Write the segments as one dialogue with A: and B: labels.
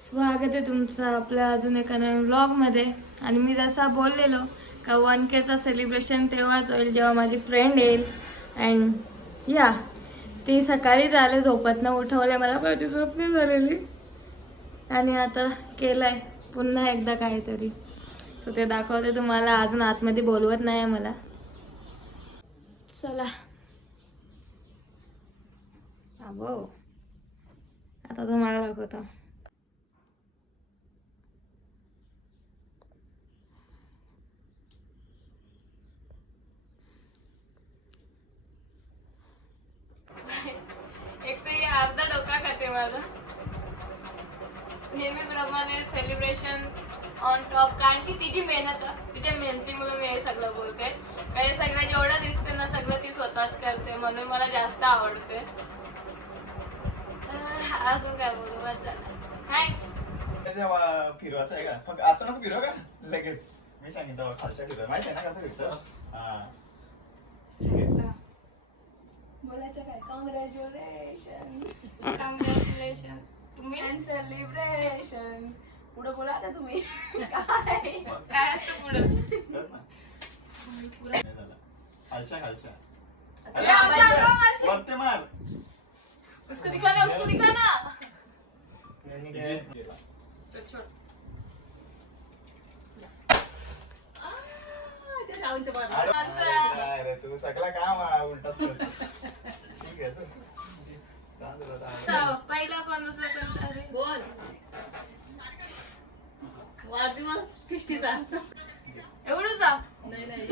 A: स्वागत आहे तुमचं आपल्या अजून एका नवीन ब्लॉगमध्ये आणि मी जसा बोललेलो का वन केचा सेलिब्रेशन तेव्हाच होईल जेव्हा माझी फ्रेंड येईल. अँड या ती सकाळी झाले झोपतनं उठवले. मला माझी झोप नाही झालेली. आणि आता केलंय पुन्हा एकदा काहीतरी. सो ते दाखवते तुम्हाला. अजून आतमध्ये बोलवत नाही आहे मला. चला. अबो आता तुम्हाला दाखवतो. एक तर ही अर्धा डोका खाते माझा. नेहमीप्रमाणे सेलिब्रेशन ऑन टॉप कारण की तिची मेहनत आहे तिच्या मेहनतीमुळे मी हे सगळं बोलते. काही सगळं जेवढं दिसते स्वतःच करते म्हणून मला जास्त आवडते. अजून काय बोलू
B: तेव्हा फिरवायचं आहे का? फक्त आता नको फिरव का? लगेच. मी सांगितलं खालच्या फिरवा माहिती आहे ना कसं फिरतं? हा. ठीक आहे
A: बोलायचं काय? कॉंग्रॅच्युलेशन कॉंग्रॅच्युलेशन तुम्ही? सेलिब्रेशन पुढे बोला आता तुम्ही. काय? काय असतं पुढं.
B: खालच्या खालच्या. वरती मार.
A: उसको दिखाना उसको दिखाना. चल, छोड़.
B: अरे, काय रे तू सगळा काम हा. ठीक आहे
A: पहिला कोण दुसरा अरे बोल.
C: वाढदिवस फिस्टीचा
A: एवढं जा.
C: नाही नाही.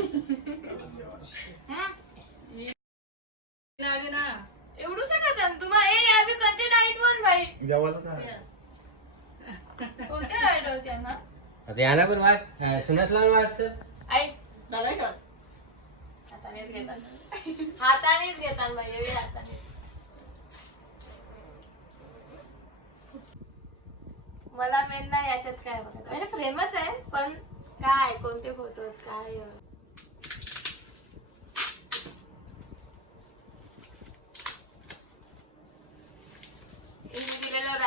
A: हं?
C: नागे ना
A: एवढं सगळं तुम्हाला ए यार मी कंचे डाईट वन भाई
B: जेवायला काय?
A: कोणत्या डाईट वर त्यांना?
D: आता याला पण वाट सुनत लावून वाटतं.
A: आई
C: झालं का
A: हातानेच घेतात हातानेच घेतात भाई एवढी हातानेच. मला मेन नाही याच्यात काय बघत म्हणजे फ्रेमच आहे पण काय कोणते फोटो काय?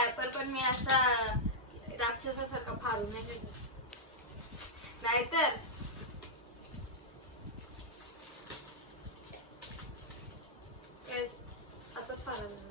A: रॅपर पण मी असा राक्षसासारखा फाडून नाही नाहीतर काय असंच फाडायला लागलं.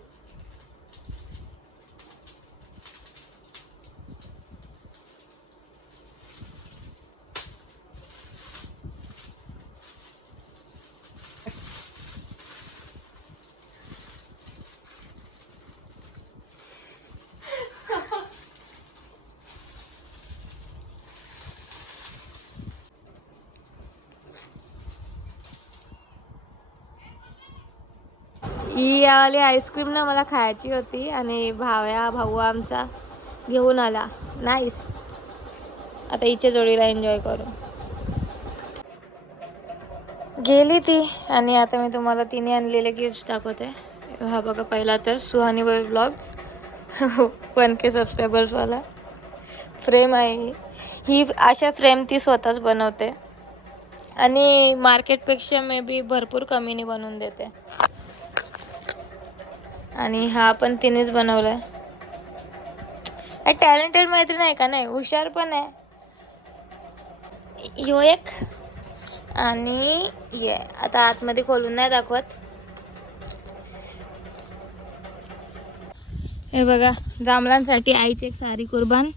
A: ही आली आईस्क्रीम ना मला खायची होती आणि भाव्या भाऊ आमचा घेऊन आला. नाईस आता हिच्या जोडीला एन्जॉय करू. गेली ती आणि आता मी तुम्हाला तिने आणलेले गिफ्ट दाखवते. हा बघा पहिला तर सुहानी वर ब्लॉग्स वन के सबस्क्रायबर्सवाला फ्रेम आहे ही. ही अशा फ्रेम ती स्वतःच बनवते. आणि मार्केटपेक्षा मे बी भरपूर कमीने बनवून देते. आणि हा पण तिनेच बनवलाय. टॅलेंटेड मैत्रीण आहे का नाही? हुशार पण आहे. यो एक. आणि ये. आता आतमध्ये खोलून नाही दाखवत. हे बघा जांभळांसाठी आईची एक सारी कुर्बान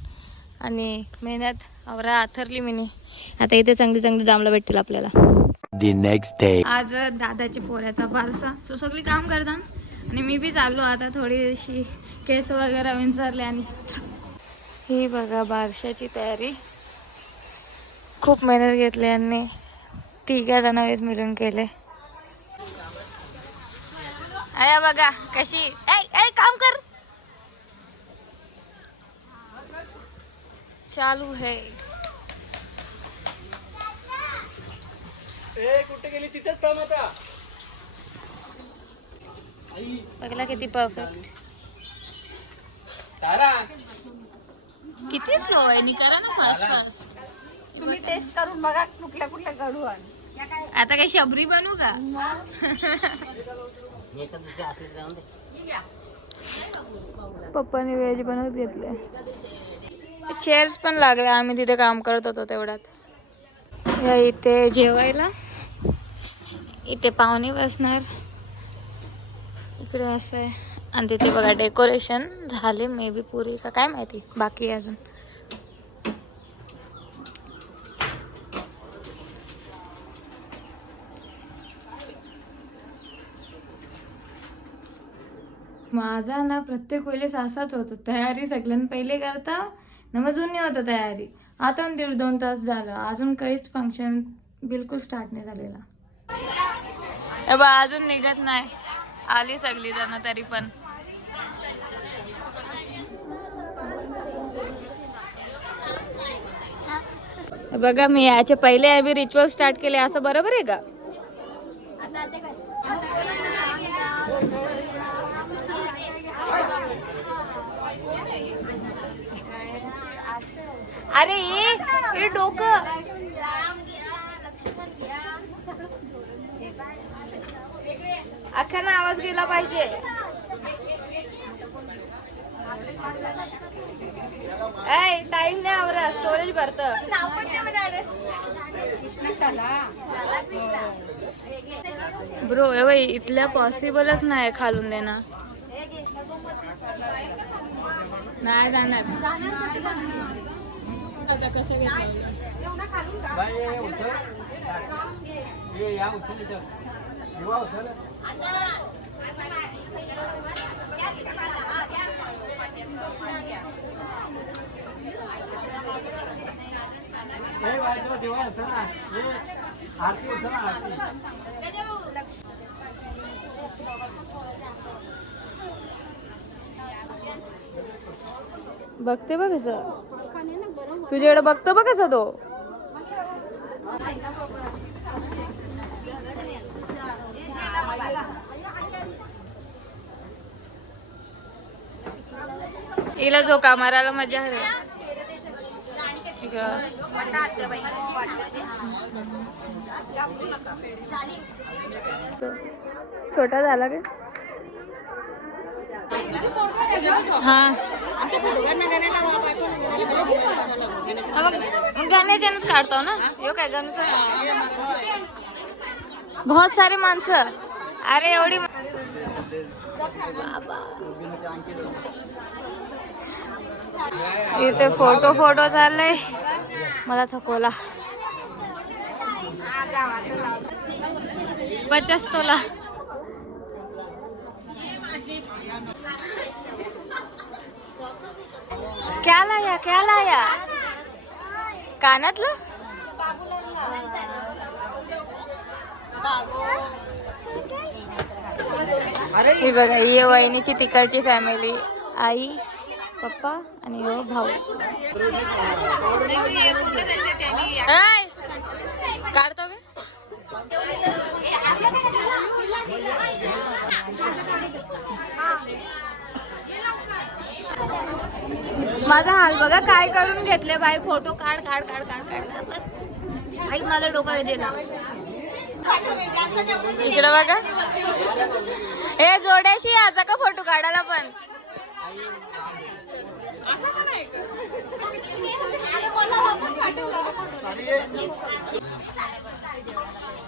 A: आणि मेहनत आवरा आथरली मिनी. आता इथे चांगली चांगली जांभळं भेटतील आपल्याला. आज दादाच्या पोऱ्याचा बारसा. सो सगळी काम करतात आणि मी बी चाललो आता थोडीशी केस वगैरे विंचारले आणि ही बघा बारशाची तयारी. खूप मेहनत घेतली यांनी. तिघा जणांवेच मिळून केले. अया बघा कशी. ऐ ऐ काम कर. चालू है.
B: ए कुठे गेली? तिथेच थांब आता.
A: बघला किती परफेक्ट
D: सारा.
A: किती स्लो आहे नी करा ना फास्ट फास्ट
C: तुम्ही टेस्ट करून बघा कुठल्या कुठल्या आण.
A: आता काय शबरी बनू का? पप्पाने व्हेज बनवत घेतले चेअर्स पण लागल्या आम्ही तिथे काम करत होतो तेवढ्यात. या इथे जेवायला. इथे पाहुणे बसणार. इकडे असं आहे आणि तिथे बघा डेकोरेशन झाले मे बी पुरी का काय माहिती बाकी अजून. माझा ना प्रत्येक वेळेस असाच होतो तयारी सगळ्यांना पहिले करता ना मग जुनी होतं तयारी. आता दीड दोन तास झालं अजून काहीच फंक्शन बिलकुल स्टार्ट नाही झालेला. अजून निघत नाही. आली सगळी जण तरी पण. बघा मी याच्या पहिले आम्ही रिच्युअल स्टार्ट केले. असं बरोबर आहे का? अरे ये हे डोकं. अख्खाना आवाज गेला पाहिजे. ऐ टाइम नाही आवरा स्टोरेज भरत. ब्रो ए बाई इथल्या पॉसिबलच नाही खालून देणं. नाही जाणार. कसं घेतलं? बघते बघ कसं तुझ्याकडे बघतो बघ कसा तो. हिला झोका मारायला मजा आहे इकडं. छोटा झाला का हा. गाण्याच्यानंच काढतो ना? यो काय गाण्याचं बहुत सारे माणसं. अरे एवढी बाबा. इथे फोटो फोटो चाललंय. मला थकवला. पचास तोला. क्या लाया क्या लाया? कानातलं? ही बघा ही वहिनीची तिकडची फॅमिली आई पप्पा आणि यो भाऊ. काढतो माझा हाल बघा काय करून घेतले बाई? फोटो काढ काढ काढ काढ काढ. आई माझं डोकं गेला इकडं बघा. हे जोड्याशी याचा का फोटो काढायला पण?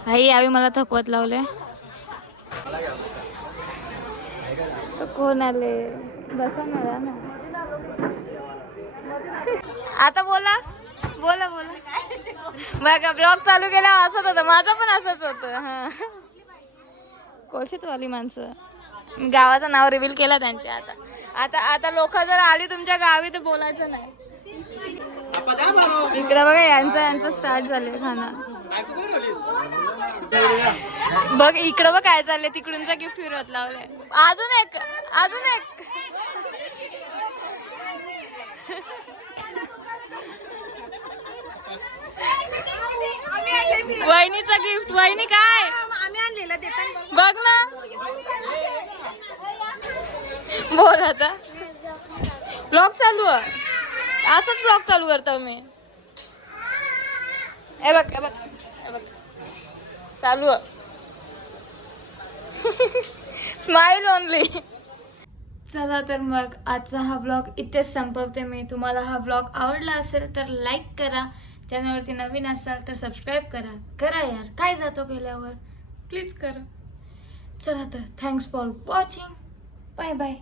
A: भाई यावी मला थकवत लावले. कोण आले? बसा ना ना. आता बोला. बोला बोला. बघा ब्लॉग चालू केला असंच होतं. माझं पण असंच होतं. हा. कोळशीत वाली माणसं. गावाचं नाव रिव्हील केलं त्यांच्या आता. आता आता लोक जर आली तुमच्या गावी तर बोलायचं नाही. इकडे बघा यांचं यांचं स्टार्ट झालंय खाणं. बघ इकडं बघ काय चाललंय तिकडूनचा गिफ्ट फिरवत लावलंय. अजून एक अजून एक. वहिनीचं गिफ्ट वहिनी काय? बघ ना. बोल आता. ब्लॉग चालू असंच ब्लॉग चालू करतो मी ए बघ ए बघ बघ. चालू स्माइल ओनली चला तर मग आजचा हा व्लॉग इथेच संपवते मी. तुम्हाला हा व्लॉग आवडला असेल तर लाईक करा. चॅनलवरती नवीन असाल तर सबस्क्राईब करा. करा यार काय जातो केल्यावर? प्लीज करा. चला तर thanks for watching bye bye